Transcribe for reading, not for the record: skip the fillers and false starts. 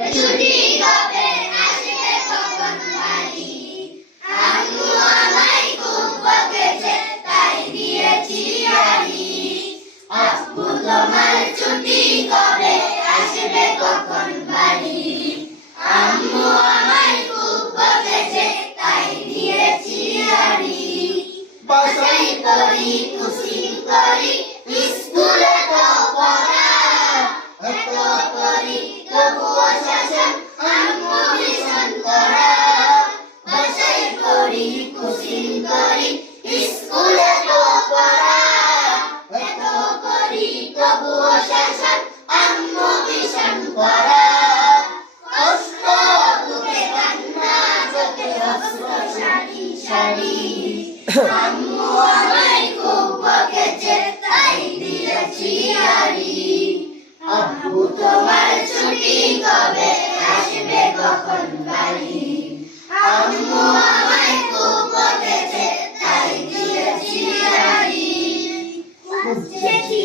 ছুটি কবে আসবে কখন বাড়ি? আম্মু আমায় খুব বকেছে তাই দিয়েছি গালি। আব্বু তোমার ছুটি কবে আসবে কখন